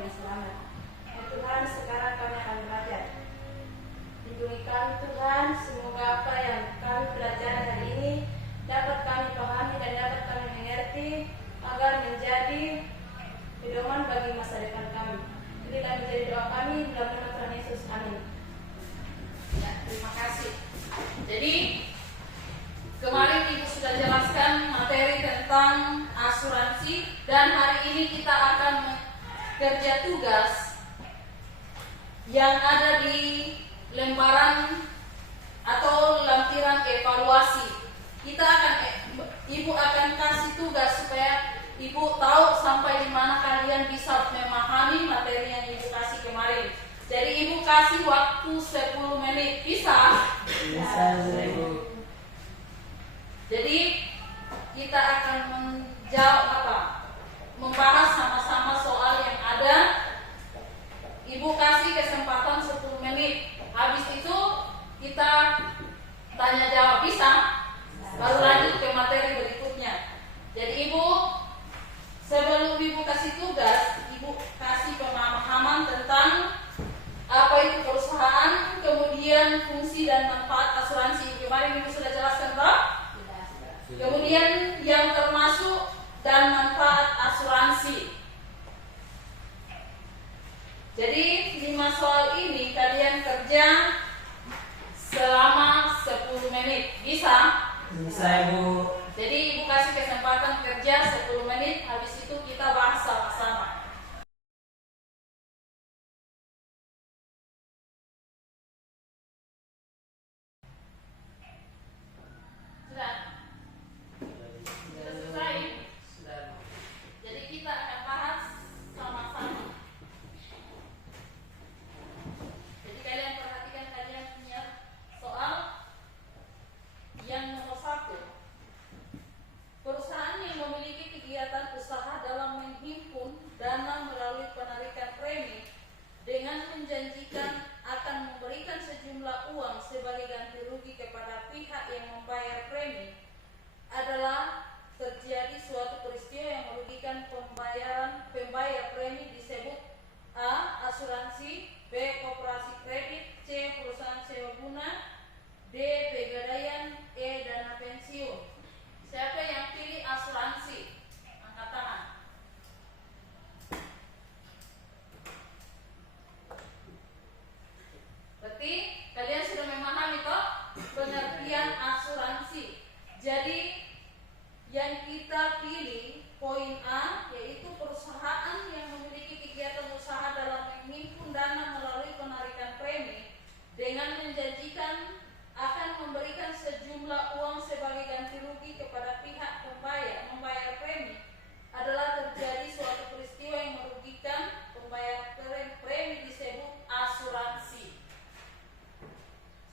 dengan selamat. Ya Tuhan, sekarang kami akan belajar. Lindungi kami Tuhan, semoga apa yang kami pelajari hari ini dapat kami pahami dan dapat kami mengerti agar menjadi pedoman bagi masa depan kami. Berilah menjadi doa kami dalam nama Tuhan Yesus. Amin. Ya, terima kasih. Jadi kemarin Ibu sudah jelaskan materi tentang asuransi dan hari ini kita akan kerja tugas yang ada di lembaran atau lampiran evaluasi. Ibu akan kasih tugas supaya Ibu tahu sampai di mana kalian bisa memahami materi yang Ibu kasih kemarin. Jadi Ibu kasih waktu 10 menit. Bisa? Bisa, Bu. Jadi kita akan membahas sama-sama soal yang ada. Ibu kasih kesempatan 10 menit. Habis itu kita tanya jawab. Bisa? Baru lanjut ke materi berikutnya. Jadi Ibu, sebelum Ibu kasih tugas, Ibu kasih pemahaman tentang apa itu perusahaan, kemudian fungsi dan manfaat asuransi. Kemarin Ibu sudah jelaskan, toh? Kemudian yang termasuk dan manfaat asuransi. Jadi 5 soal ini kalian kerja selama 10 menit. Bisa? Bisa, Bu. Jadi Ibu kasih kesempatan kerja 10 menit. Habis itu kita bahas sama-sama. Sudah? Sudah selesai? Sudah. Jadi kita akan bahas sama-sama. Jadi kalian perhatikan, kalian punya soal yang nomor 1. Perusahaan yang memiliki kegiatan usaha dalam menghimpun dana melalui penarikan premi dengan menjanjikan akan memberikan sejumlah uang sebagai ganti rugi kepada pihak yang membayar premi adalah terjadi suatu peristiwa yang merugikan pembayar premi disebut A. Asuransi, B. Koperasi kredit, C. Perusahaan sewa guna, D. Pegadaian, E. Dana pensiun. Siapa yang pilih asuransi? Angkat tangan. Berarti kalian sudah memahami toh pengertian asuransi. Jadi yang kita pilih poin A yaitu perusahaan yang memiliki kegiatan usaha dalam menghimpun dana melalui penarikan premi dengan menjanjikan akan memberikan sejumlah uang sebagai ganti rugi kepada pihak membayar premi adalah terjadi suatu peristiwa yang merugikan pembayar premi disebut asuransi.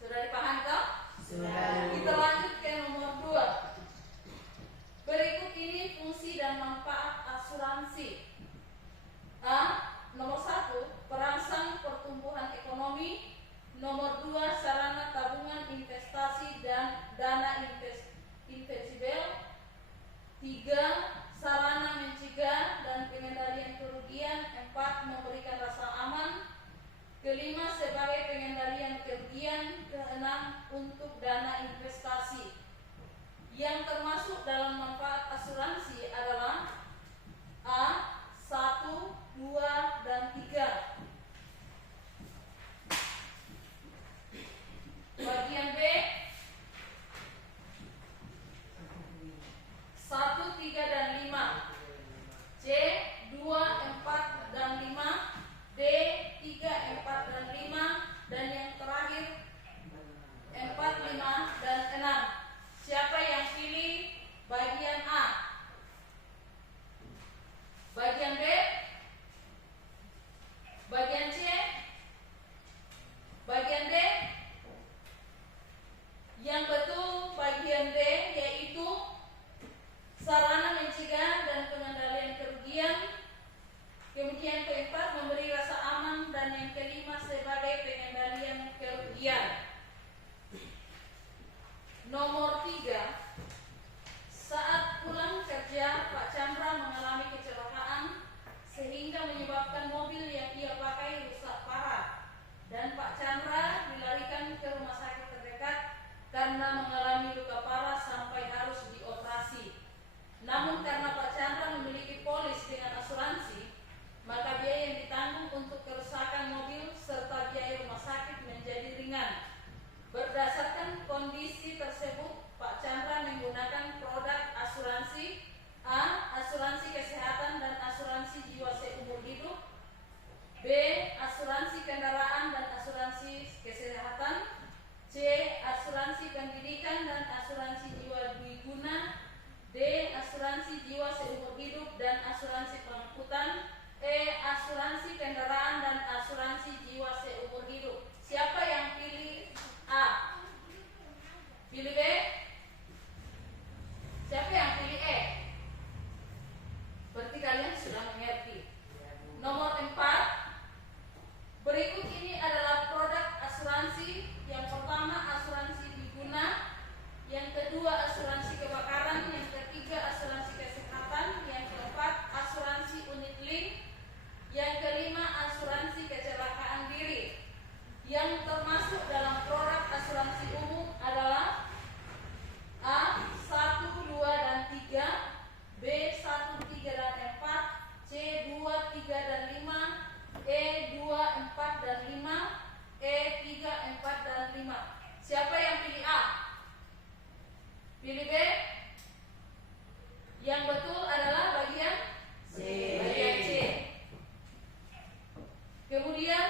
Sudah dipahami toh? Sudah. Kita lanjut ke nomor 2. Berikut ini fungsi dan manfaat asuransi. A. Nomor 1, perangsang pertumbuhan ekonomi. Nomor 2, sarana tabungan investasi dan dana investibel. 3, sarana mencegah dan pengendalian kerugian. 4, memberikan rasa aman. Kelima, sebagai pengendalian kerugian. Keenam, untuk dana investasi. Yang termasuk dalam manfaat asuransi adalah A. 1, 2, dan 3. Bagian B 1, 3, dan 5. C 2, 4, dan 5. D 3, 4, dan 5. Dan yang terakhir 4, 5, dan 6. Siapa yang pilih bagian A? Bagian B? Bagian C? Bagian D? Yang betul bagian D, yaitu sarana mencegah Yang betul adalah bagian C. bagian C. Kemudian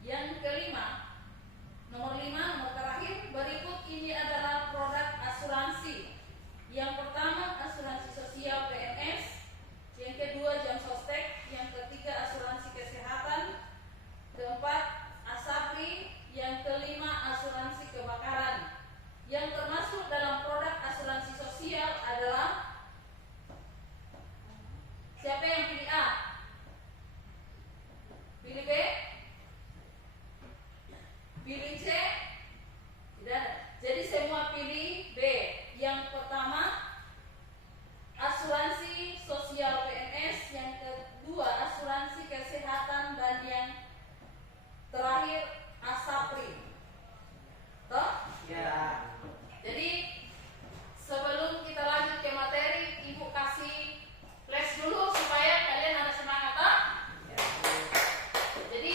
yang kelima, nomor 5, nomor terakhir, berikut ini adalah produk asuransi. Yang pertama asuransi sosial PNS, yang kedua jam sostek, yang ketiga asuransi kesehatan, keempat Asapri, yang kelima asuransi kebakaran. Yang termasuk dalam produk asuransi sosial adalah, siapa yang pilih A? Pilih B? Pilih C? Tidak ada. Jadi semua pilih B. Yang pertama asuransi sosial PNS, yang kedua asuransi kesehatan, dan yang terakhir Asapri. Toh? Ya. Jadi sebelum kita lanjut ke materi, Ibu kasih flash dulu supaya kalian ada semangat, toh? Ya. Jadi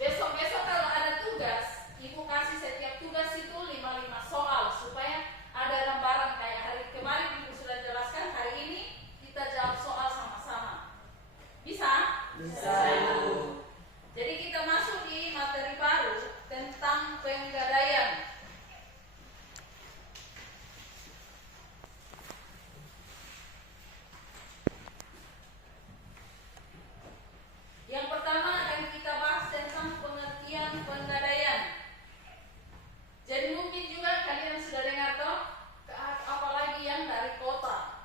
besok-besok kalau ada tugas, Ibu kasih setiap tugas itu 5 soal supaya ada gambaran. Kayak hari kemarin Ibu sudah jelaskan, hari ini kita jawab soal sama-sama. Bisa? Bisa, Ibu. Jadi kita masuk di materi baru tentang penggadaian. Yang pertama akan kita bahas tentang pengertian penggadaian. Jadi mungkin juga kalian sudah dengar toh, apalagi yang dari kota.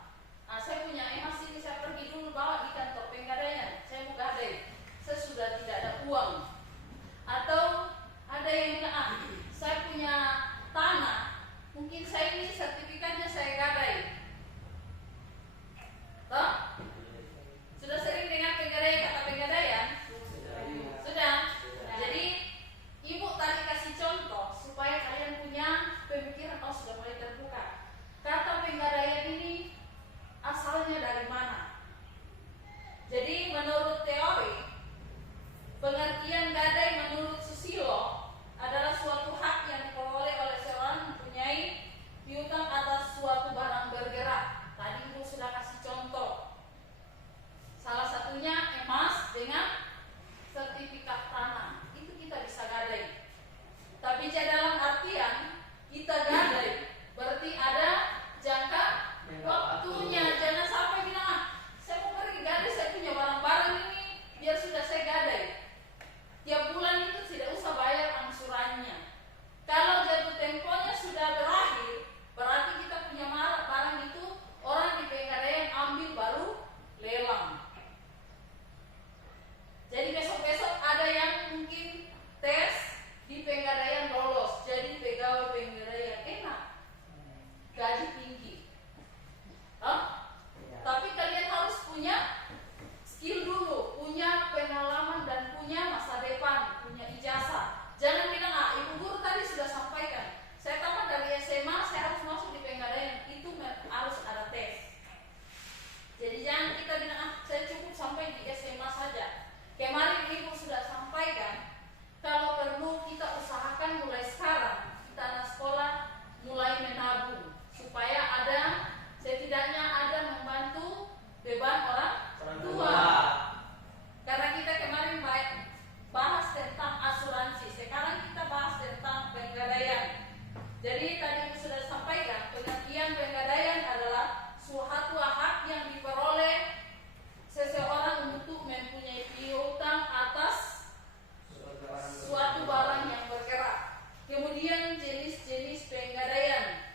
Nah, saya punya emas ini, saya pergi dulu bawa di kantor penggadaian. Saya mau gadai, saya sudah tidak ada uang. Atau ada yang bilang, saya punya tanah, mungkin saya ini sertifikatnya saya gadai. Toh? Sudah sering dengar penggadaian, kata penggadaian? Sudah. Nah, jadi Ibu tadi kasih contoh supaya kalian punya pemikiran, oh sudah mulai terbuka. Kata penggadaian ini asalnya dari mana? Jadi menurut teori, pengertian gadai menurut Susilo adalah suatu hak yang diperoleh oleh seorang mempunyai piutang atas suatu barang bergerak. Tadi Ibu sudah kasih contoh. Salah satunya emas dengan sertifikat tanah. Itu kita bisa gadai. Tapi dalam artian kita gadai berarti ada jangka waktunya. Jangan sampai bilang, saya mau pergi gadai, saya punya barang-barang ini, biar sudah saya gadai. Tiap bulan itu tidak usah bayar angsurannya. Kalau jatuh temponya sudah berakhir, berarti kita punya barang itu orang di penggadaian ambil baru lelang. Jadi besok-besok ada yang mungkin tes di penggadaian lolos, jadi pegawai penggadaian, enak, gaji tinggi. Tapi kalian harus punya skill dulu, punya pengalaman dan punya masa depan, punya ijazah. Jangan bilang, Ibu guru tadi sudah sampaikan, saya tamat dari SMA, saya harus masuk di penggadaian, itu harus ada tes. Jadi jangan kita bilang, saya cukup sampai di SMA saja. Kemarin Ibu sudah sampaikan, kalau perlu kita usahakan mulai sekarang, kita anak sekolah mulai menabung supaya ada, setidaknya ada membantu beban orang tua. Karena kita kemarin bahas tentang asuransi, sekarang kita bahas tentang penggadaian. Jadi tadi Ibu sudah sampaikan, pengertian penggadaian adalah suatu hak yang diperoleh seseorang untuk mempunyai piutang atas suatu barang yang bergerak. Kemudian jenis-jenis penggadaian.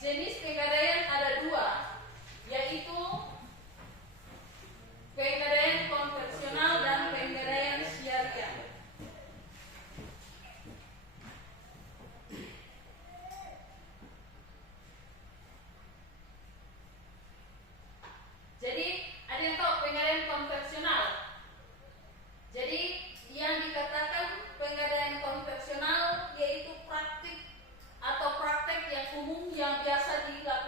Jenis penggadaian ada 2, yaitu penggadaian konvensional dan penggadaian syariah. Jadi ada yang tahu penggadaian konvensional? Jadi yang dikatakan penggadaian konvensional yaitu praktik atau praktek yang umum yang biasa dilakukan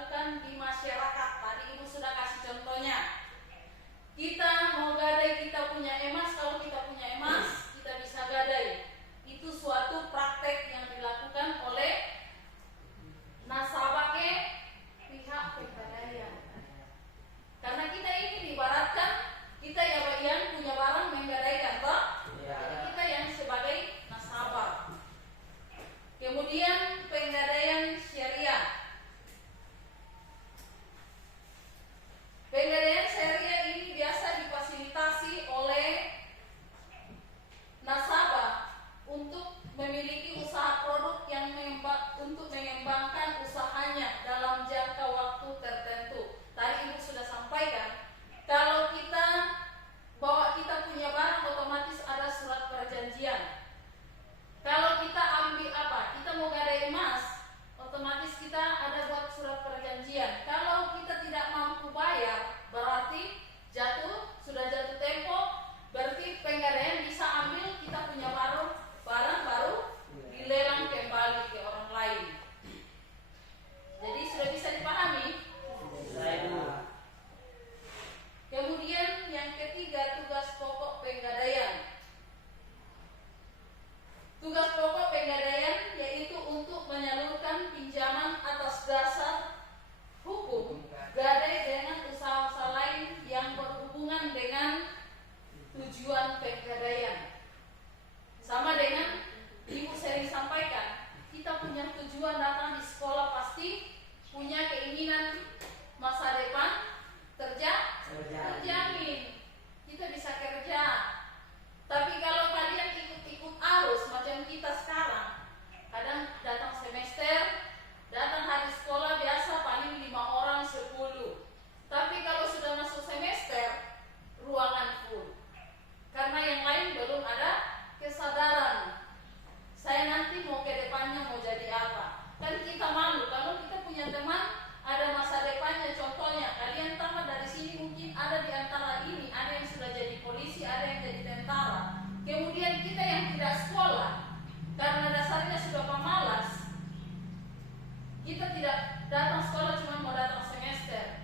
datang sekolah cuma mau datang semester.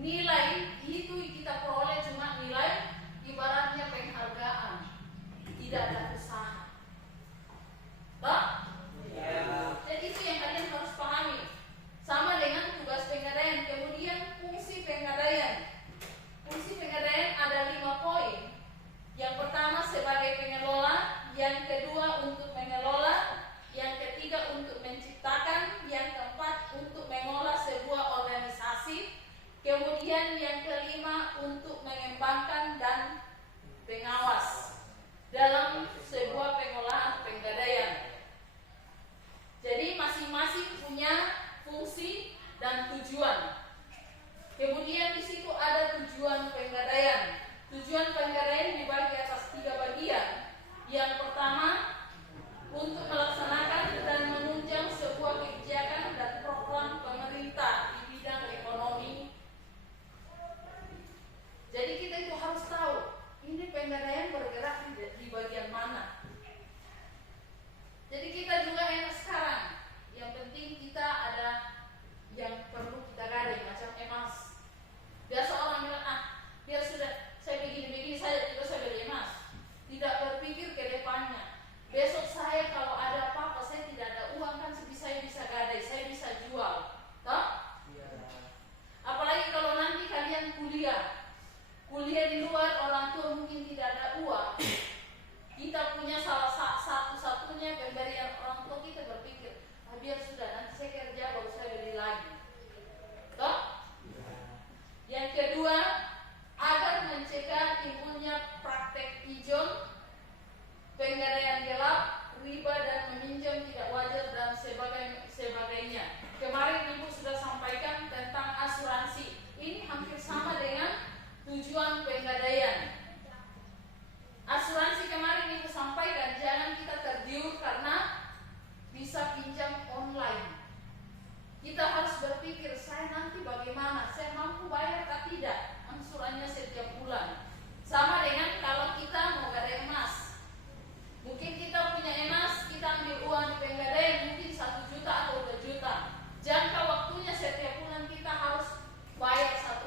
Nilai itu kita peroleh cuma nilai ibaratnya penghargaan, tidak ada usaha. Toh? Jadi itu yang kalian harus pahami. Sama dengan tugas penggadaian. Kemudian fungsi penggadaian. Fungsi penggadaian ada 5 poin. Yang pertama sebagai pengelola, yang kedua untuk mengelola, yang ketiga untuk menciptakan, yang keempat untuk mengolah sebuah organisasi, kemudian yang kelima untuk mengembangkan dan pengawas dalam sebuah pengolahan penggadaian. Jadi masing-masing punya fungsi dan tujuan. Kemudian di situ ada tujuan penggadaian. Tujuan penggadaian dibagi atas 3 bagian. Yang pertama, untuk melaksanakan dan menunjang sebuah kebijakan dan program pemerintah di bidang ekonomi. Jadi kita itu harus tahu ini penggadaian bergerak di bagian mana. Jadi kita juga enak sekarang. Yang penting kita ada yang perlu kita gadai macam emas. Biasa orang bilang, biar sudah saya begini-begini saja juga saya beli emas. Tidak berpikir ke depannya. Besok saya kalau ada apa-apa saya tidak ada uang kan saya bisa gadai, saya bisa jual. Toh? Apalagi kalau nanti kalian kuliah di luar, orang tua mungkin tidak ada uang. Kita punya salah satu-satunya pemberian orang tua, kita berpikir, biar sudah nanti saya kerja baru saya beli lagi. Toh? Yang kedua, agar mencegah timbulnya praktek ijon, penggadaian gelap, riba dan meminjam tidak wajar dan sebagainya. Kemarin Ibu sudah sampaikan tentang asuransi. Ini hampir sama dengan tujuan penggadaian. Asuransi kemarin Ibu sampaikan jangan kita tergiur karena bisa pinjam online. Kita harus berpikir, saya nanti bagaimana? Saya mampu bayar atau tidak angsurannya setiap bulan? Sama dengan kalau kita mau gadai emas. Mungkin kita punya emas, kita ambil uang di penggadaian mungkin 1 juta atau 2 juta. Jangka waktunya setiap bulan kita harus bayar 100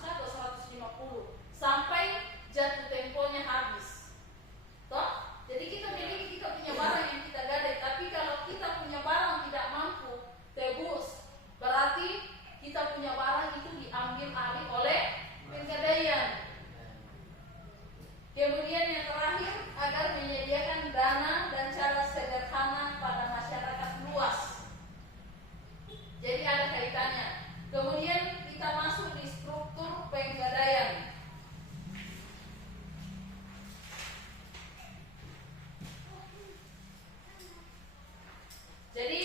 atau 150 sampai jatuh temponya habis. Toh? Jadi kita punya barang yang kita gadai, tapi kalau kita punya barang tidak mampu tebus, berarti kita punya barang itu diambil alih oleh penggadaian. Kemudian yang terakhir, agar menyediakan dana dan cara sederhana pada masyarakat luas. Jadi ada kaitannya. Kemudian kita masuk di struktur penggadaian. Jadi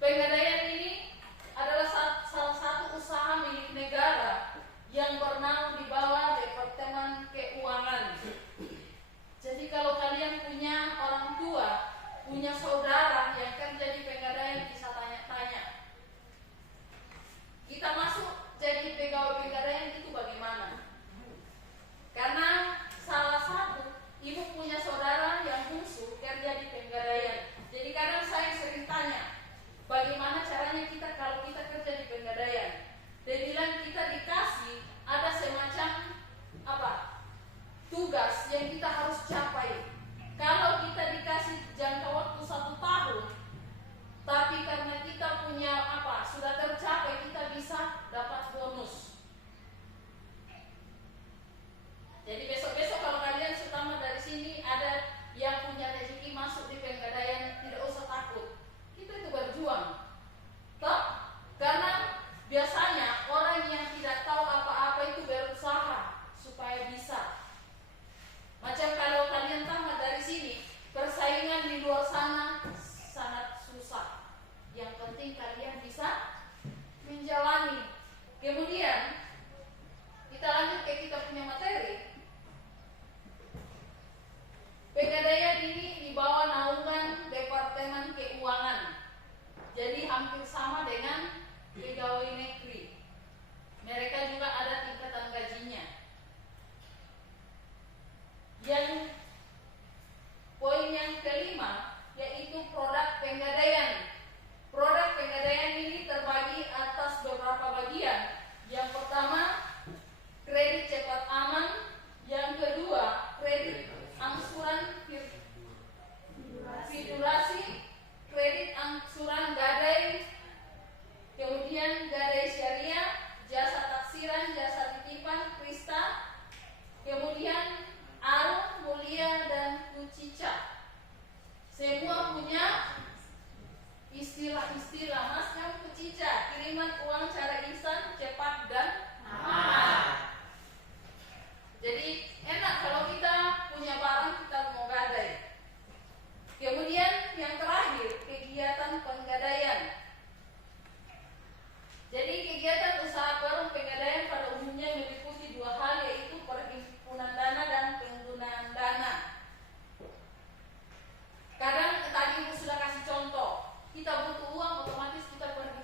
penggadaian ini adalah salah satu usaha milik negara yang bernaung di bawah Departemen Keuangan. Jadi kalau kalian punya orang tua, punya saudara yang kerja di penggadaian, bisa tanya-tanya. Kita masuk jadi kemudian gadai syariah, jasa taksiran, jasa titipan, krista, kemudian al, mulia, dan kucica. Semua punya istilah-istilah. Mas, yang kucica, kiriman uang cara instan, cepat, dan mahal. Jadi enak kalau kita punya barang kita mau gadai. Kemudian yang terakhir, kegiatan penggadaian. Jadi kegiatan usaha warung penggadaian pada umumnya meliputi dua hal, yaitu perhimpunan dana dan penggunaan dana. Kadang tadi Ibu sudah kasih contoh, kita butuh uang, otomatis kita pergi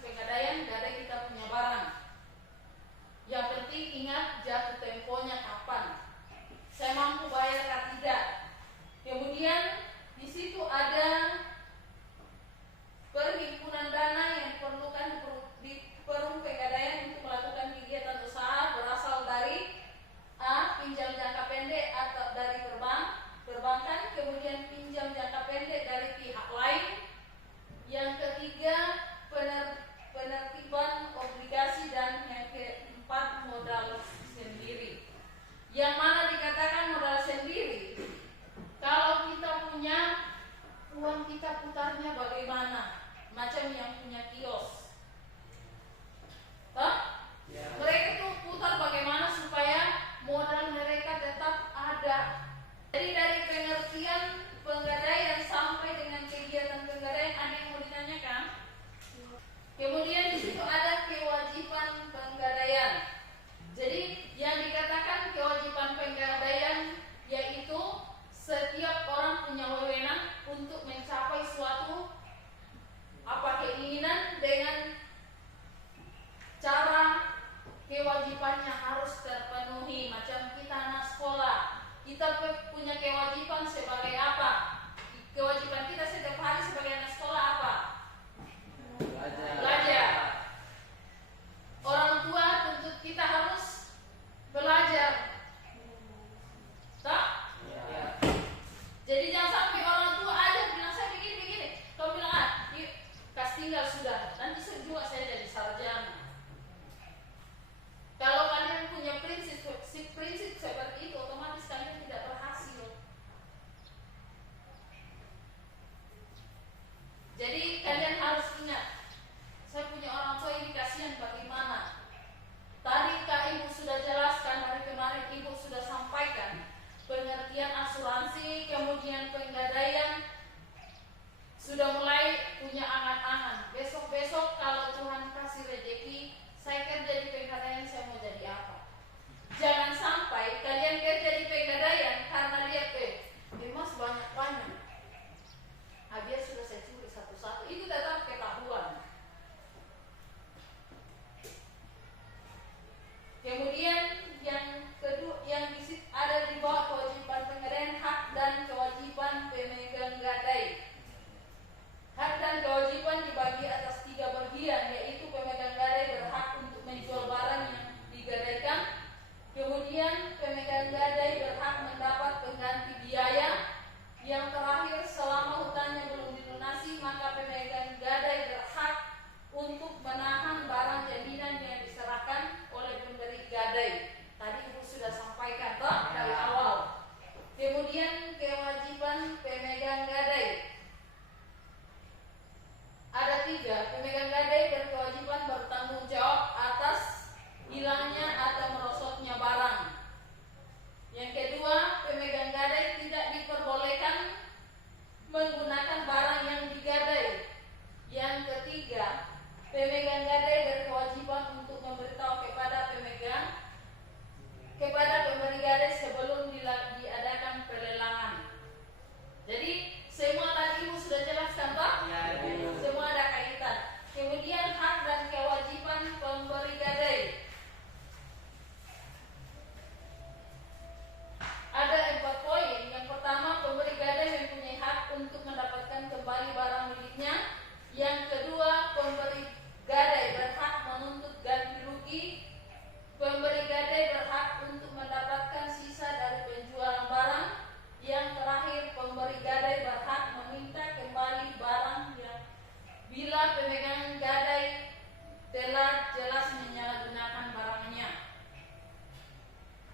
secara jelas menyalahgunakan barangnya.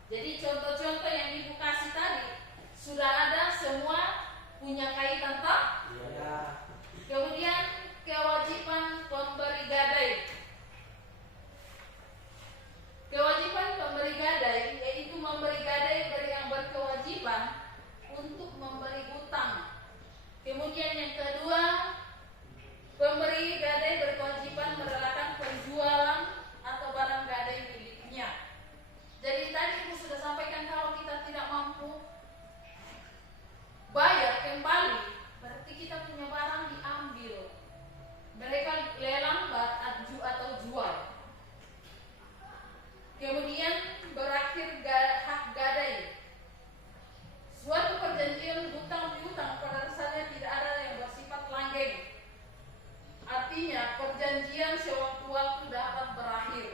Jadi contoh-contoh yang Ibu kasih tadi sudah ada semua punya kaitan tak? Iya. Kemudian kewajiban pemberi gadai. Kewajiban pemberi gadai yaitu memberi gadai bagi yang berkewajiban untuk memberi hutang. Kemudian yang kedua, pemberi gadai berkewajiban merelakan penjualan atau barang gadai miliknya. Jadi tadi Ibu sudah sampaikan kalau kita tidak mampu bayar kembali, berarti kita punya barang diambil. Mereka lelang atau jual. Kemudian berakhir hak gadai. Suatu perjanjian hutang piutang pada dasarnya tidak ada yang bersifat langgeng. Artinya perjanjian sewaktu-waktu dapat berakhir.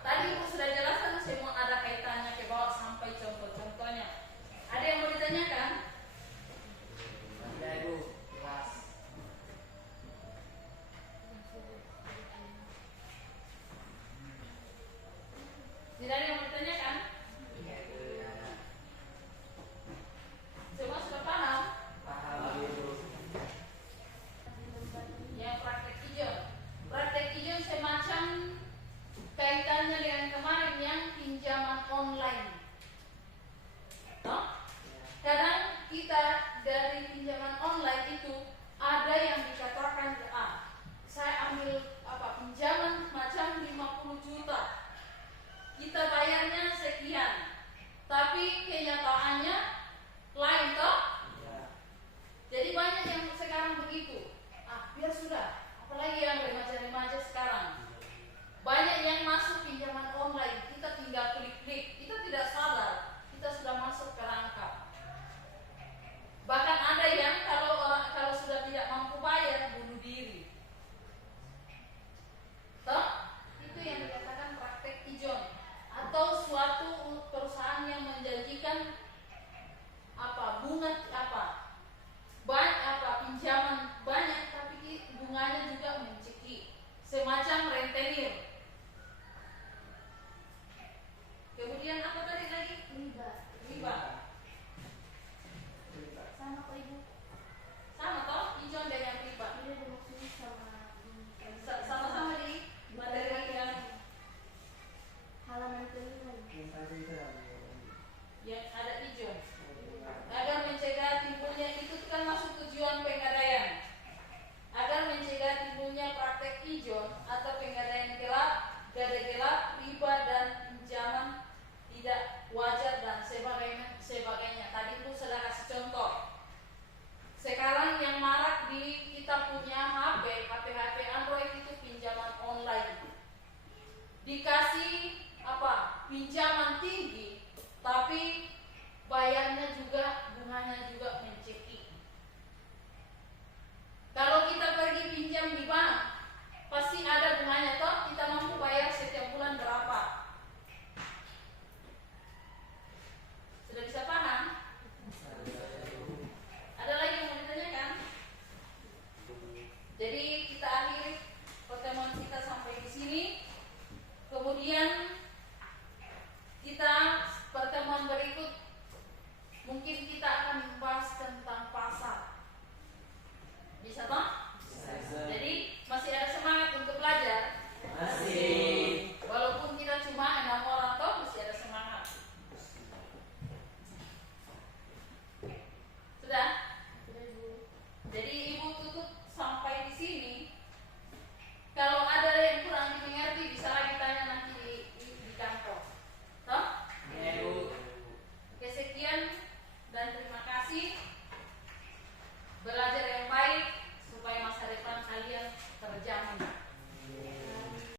Tadi Ibu sudah jelaskan semua ada kaitannya ke bawah sampai contoh-contohnya. Ada yang mau ditanyakan? Ada Ibu, jelas. Tidak ada yang mau ditanyakan? Iya Ibu, ada. Semua sudah paham? Paham Ibu. Yang praktek hijau. Praktek hijau semacam kaitannya dengan kemarin yang pinjaman online. Toh? Kadang kita dari pinjaman online itu ada yang dikatakan saya ambil pinjaman macam 50 juta. Kita bayarnya sekian. Tapi kenyataannya lain toh? Iya. Jadi banyak yang sekarang begitu. Biar sudah. Apalagi yang remaja-remaja sekarang. Banyak yang masuk pinjaman online. Kita tinggal klik-klik. Kita tidak sadar. Kita sudah masuk perangkap. Bahkan ada yang kalau sudah tidak mampu bayar bunuh diri. Toh? Itu yang dikatakan praktek ijon atau suatu perusahaan yang menjanjikan bunga pinjaman banyak tapi bunganya juga mencekik, semacam rentenir. Kemudian apa tadi lagi? Riba. Sama kok Ibu? Sama toh? Ijon dan yang riba. Sama-sama di materi yang halaman kelima. yang ada ijon. Agar mencegah timbulnya itu kan masuk tujuan penggadaian. Agar mencegah timbulnya praktek ijon atau penggadaian gelap, gadai gelap, riba dan pinjaman tidak wajar dan sebagainya. Tadi itu sudah kasih contoh. Sekarang yang marak di kita punya HP Android itu pinjaman online. Dikasih pinjaman tinggi, tapi bayarnya juga bunganya juga mencekik. Kalau kita pergi pinjam di bank, pasti ada bunganya toh. Kita mampu bayar setiap bulan berapa? Sudah bisa paham? Ada lagi yang mau ditanyakan? Jadi kita akhiri pertemuan kita sampai di sini. Kemudian